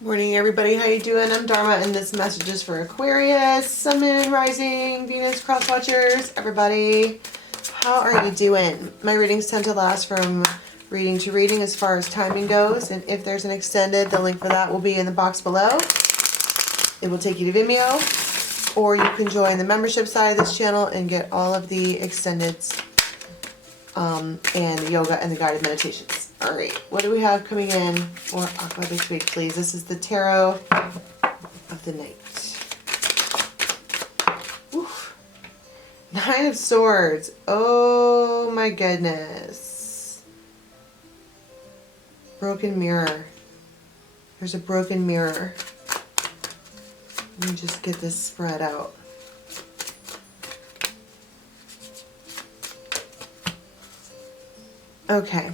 Morning everybody, how you doing? I'm Dharma and this message is for Aquarius, Sun, Moon, Rising, Venus, Cross Watchers. Everybody, how are you doing? My readings tend to last from reading to reading as far as timing goes, and if there's an extended, the link for that will be in the box below. It will take you to Vimeo, or you can join the membership side of this channel and get all of the extendeds and the yoga and the guided meditations. All right, what do we have coming in for Aqua this week, please? This is the Tarot of the Night. Oof. Nine of Swords. Oh my goodness. Broken mirror. There's a broken mirror. Let me just get this spread out. Okay.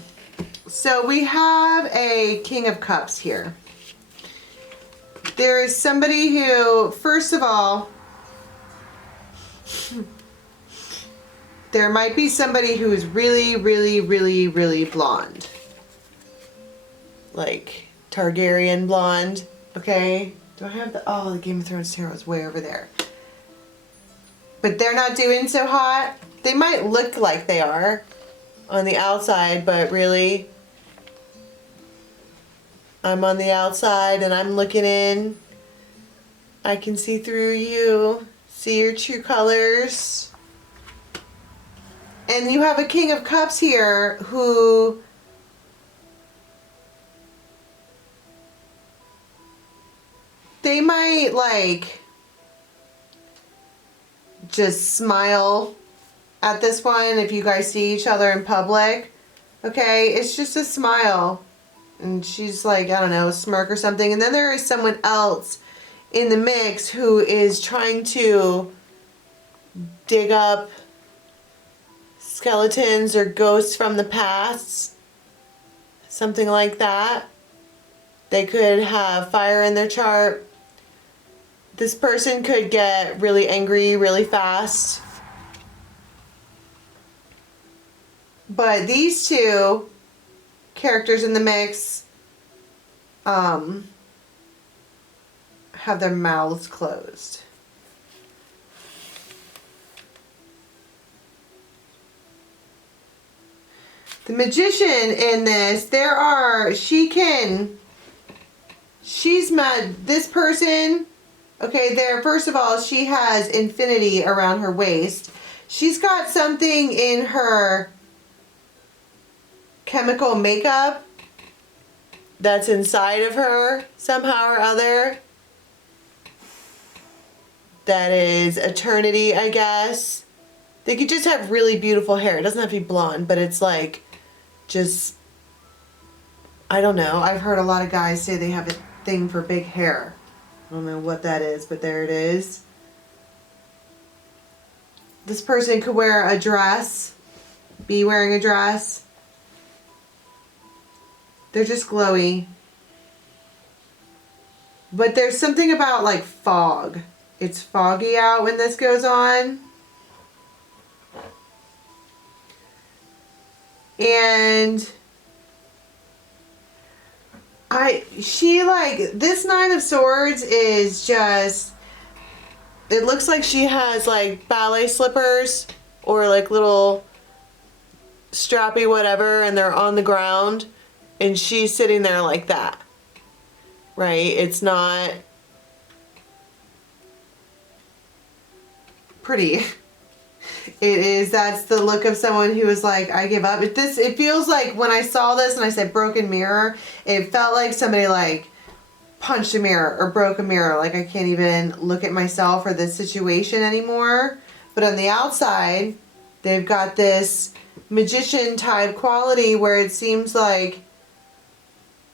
So we have a King of Cups here. There is somebody who, first of all, there might be somebody who is really, really, really, really blonde. Like Targaryen blonde, okay? Do I have the Game of Thrones tarot is way over there. But they're not doing so hot. They might look like they are on the outside, but really, I'm on the outside and I'm looking in. I can see through you, see your true colors. And you have a King of Cups here who they might like just smile at this one if you guys see each other in public. Okay, it's just a smile. And she's like, I don't know, a smirk or something. And then there is someone else in the mix who is trying to dig up skeletons or ghosts from the past. Something like that. They could have fire in their chart. This person could get really angry really fast. But these two characters in the mix have their mouths closed. The Magician in this, she's mad. This person, okay, first of all, she has infinity around her waist. She's got something in her chemical makeup that's inside of her somehow or other that is eternity, I guess. They could just have really beautiful hair. It doesn't have to be blonde, but it's like just, I don't know. I've heard a lot of guys say they have a thing for big hair. I don't know what that is, but there it is. This person could wear a dress, be wearing a dress. They're just glowy. But there's something about like fog. It's foggy out when this goes on. And this Nine of Swords is just, it looks like she has like ballet slippers or like little strappy whatever, and they're on the ground. And she's sitting there like that, right? It's not pretty. It is, that's the look of someone who is like, I give up. It feels like when I saw this and I said broken mirror, it felt like somebody like punched a mirror or broke a mirror. Like I can't even look at myself or this situation anymore. But on the outside, they've got this magician type quality where it seems like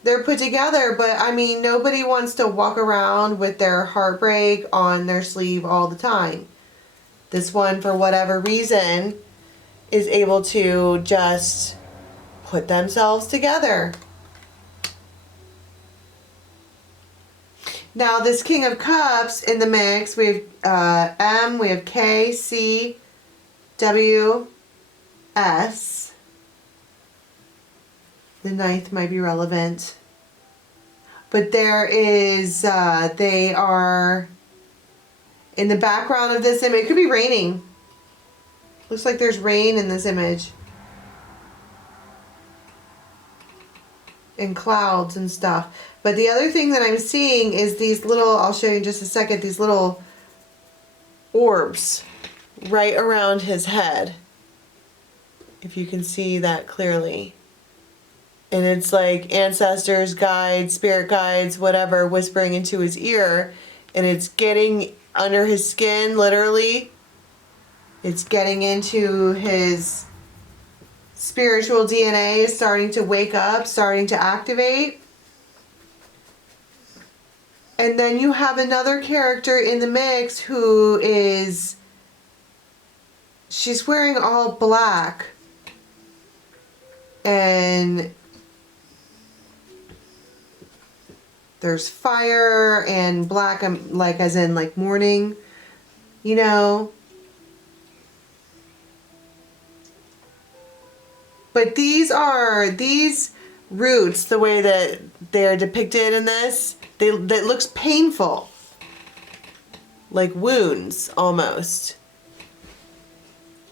they're put together, but I mean, nobody wants to walk around with their heartbreak on their sleeve all the time. This one, for whatever reason, is able to just put themselves together. Now, this King of Cups in the mix, we have M, we have K, C, W, S. The ninth might be relevant. But there is, they are in the background of this image. It could be raining. Looks like there's rain in this image. And clouds and stuff. But the other thing that I'm seeing is these little, I'll show you in just a second, these little orbs right around his head. If you can see that clearly. And it's like ancestors, guides, spirit guides, whatever, whispering into his ear. And it's getting under his skin, literally. It's getting into his spiritual DNA, is starting to wake up, starting to activate. And then you have another character in the mix who is, she's wearing all black. And there's fire and black, like as in like morning, you know. But these roots, the way that they're depicted in this, that looks painful. Like wounds, almost.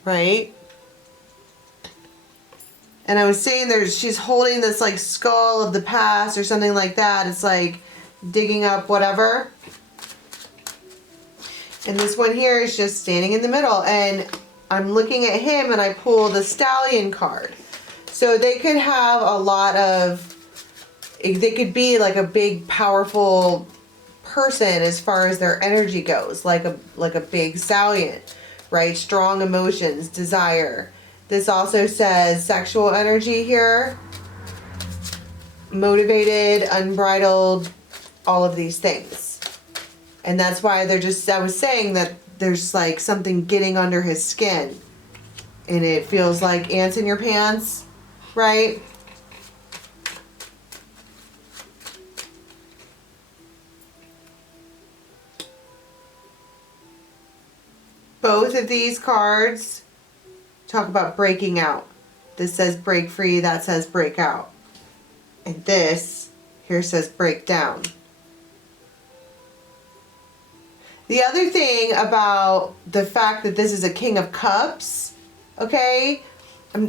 Right? And I was saying she's holding this like skull of the past or something like that. It's like digging up whatever. And this one here is just standing in the middle. And I'm looking at him and I pull the Stallion card. So they could have a lot of, they could be like a big, powerful person as far as their energy goes, like a big stallion, right? Strong emotions, desire. This also says sexual energy here, motivated, unbridled, all of these things. And that's why I was saying that there's like something getting under his skin and it feels like ants in your pants. Right? Both of these cards talk about breaking out. This says break free, that says break out. And this here says break down. The other thing about the fact that this is a King of Cups, okay?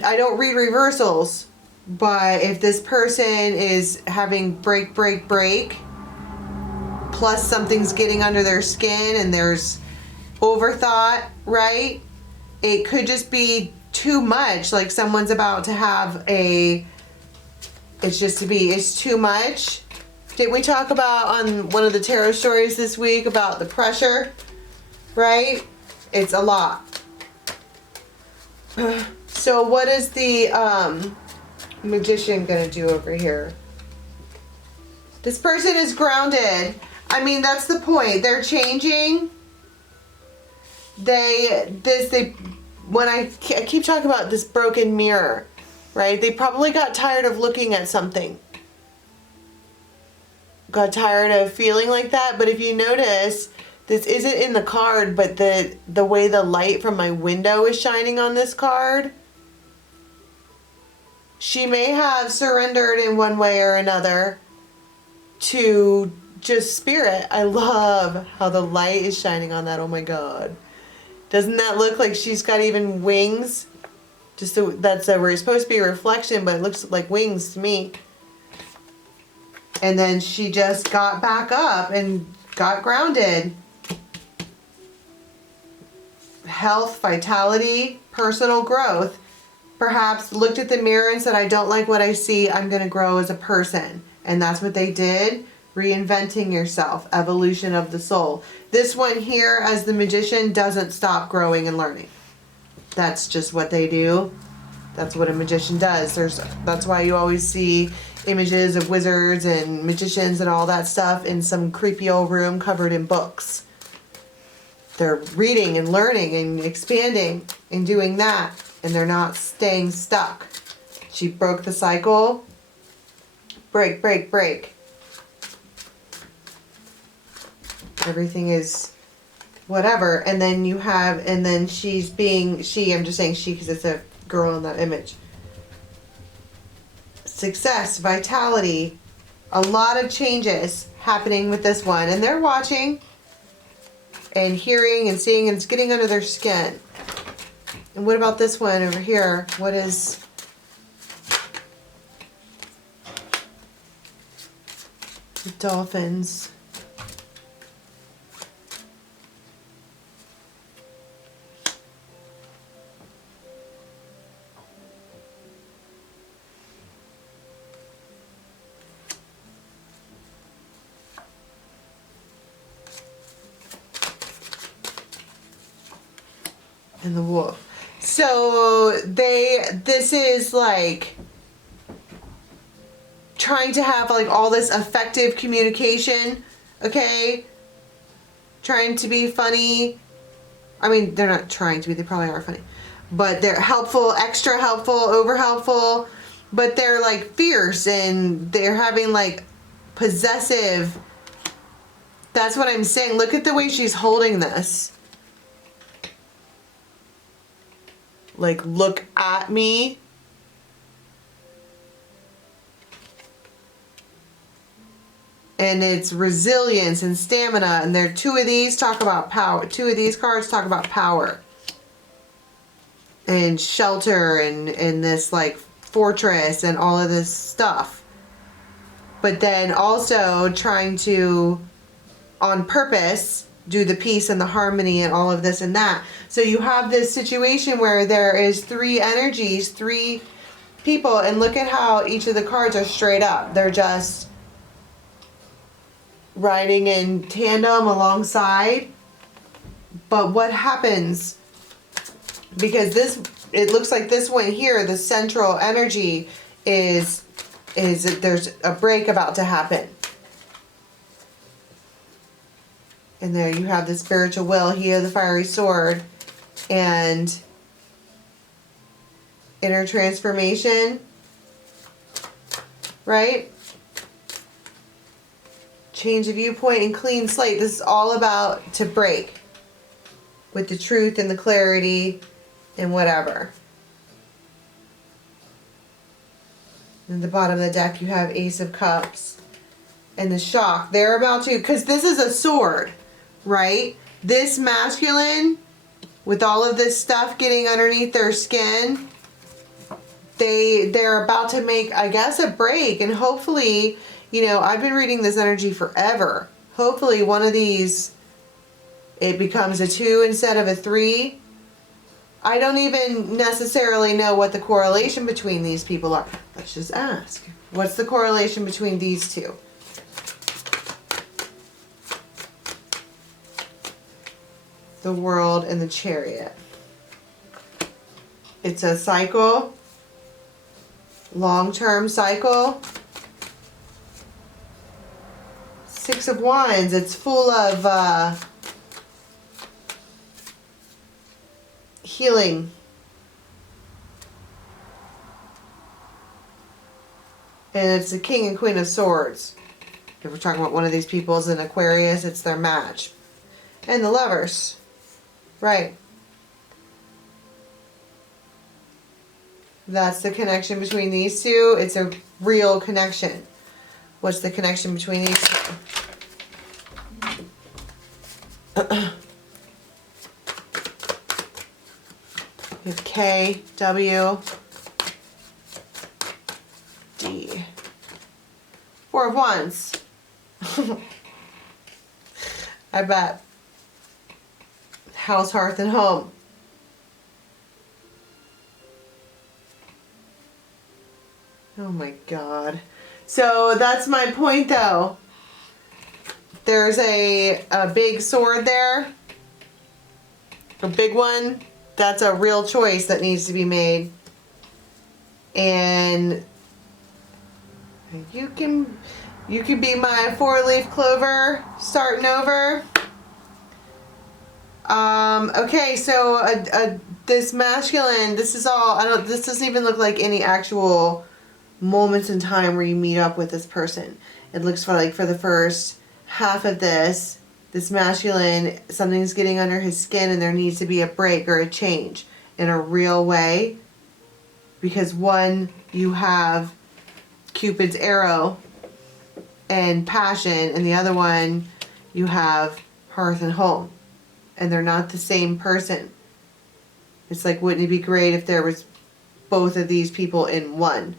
I don't read reversals, but if this person is having break, plus something's getting under their skin and there's overthought, right? It could just be too much, like someone's about to have it's too much. Didn't we talk about on one of the tarot stories this week about the pressure, right? It's a lot. So what is the Magician gonna do over here? This person is grounded. I mean, that's the point. They're changing. When I keep talking about this broken mirror, right? They probably got tired of looking at something. Got tired of feeling like that. But if you notice, this isn't in the card, but the way the light from my window is shining on this card, she may have surrendered in one way or another to just spirit. I love how the light is shining on that. Oh my God. Doesn't that look like she's got even wings? That's supposed to be a reflection, but it looks like wings to me. And then she just got back up and got grounded. Health, vitality, personal growth. Perhaps looked at the mirror and said, I don't like what I see. I'm going to grow as a person. And that's what they did. Reinventing yourself. Evolution of the soul. This one here as the Magician doesn't stop growing and learning. That's just what they do. That's what a magician does. That's why you always see images of wizards and magicians and all that stuff in some creepy old room covered in books. They're reading and learning and expanding and doing that. And they're not staying stuck. She broke the cycle. Break. Everything is whatever. And then and then she's being, I'm just saying she because it's a girl in that image. Success, vitality, A lot of changes happening with this one. And they're watching and hearing and seeing, and it's getting under their skin. And what about this one over here? What is... the dolphins. And the wolf. So this is like trying to have like all this effective communication, okay? Trying to be funny. I mean, they're not trying to be, they probably are funny. But they're helpful, extra helpful, over helpful. But they're like fierce and they're having like possessive. That's what I'm saying. Look at the way she's holding this. Like, look at me. And it's resilience and stamina. And there, two of these talk about power. Two of these cards talk about power. And shelter and this like fortress and all of this stuff. But then also trying to, on purpose, do the peace and the harmony and all of this and that. So you have this situation where there is three energies, three people, and look at how each of the cards are straight up. They're just riding in tandem alongside. But what happens, because this, it looks like this one here, the central energy is there's a break about to happen. And there you have the spiritual will, he of the fiery sword, and inner transformation, right? Change of viewpoint and clean slate. This is all about to break with the truth and the clarity and whatever. And at the bottom of the deck you have Ace of Cups and the shock. They're about to, because this is a sword, right? This masculine, with all of this stuff getting underneath their skin, they're about to make, I guess, a break. And hopefully, you know, I've been reading this energy forever. Hopefully one of these, it becomes a 2 instead of a 3. I don't even necessarily know what the correlation between these people are. Let's just ask. What's the correlation between these two? The World and the Chariot. It's a cycle. Long-term cycle. Six of Wands. It's full of healing. And it's the King and Queen of Swords. If we're talking about one of these people is an Aquarius, it's their match. And the Lovers. Right. That's the connection between these two. It's a real connection. What's the connection between these two? We have K, W, D. Four of Wands. I bet. House, hearth, and home. Oh my God. So that's my point though. There's a big sword there. A big one. That's a real choice that needs to be made. And you can be my 4-leaf clover starting over. Okay, so this masculine, this is all, this doesn't even look like any actual moments in time where you meet up with this person. It looks for the first half of this masculine, something's getting under his skin and there needs to be a break or a change in a real way. Because one, you have Cupid's arrow and passion, and the other one you have hearth and home. And they're not the same person. It's like, wouldn't it be great if there was both of these people in one?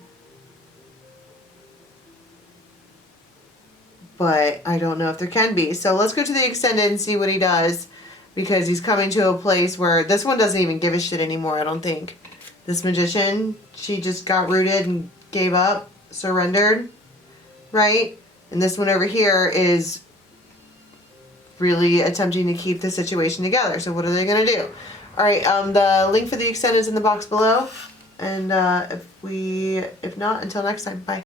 But I don't know if there can be. So let's go to the extended and see what he does. Because he's coming to a place where this one doesn't even give a shit anymore, I don't think. This magician, she just got rooted and gave up, surrendered, right? And this one over here is really attempting to keep the situation together. So what are they going to do? All right, the link for the extended is in the box below. And if not, until next time, bye.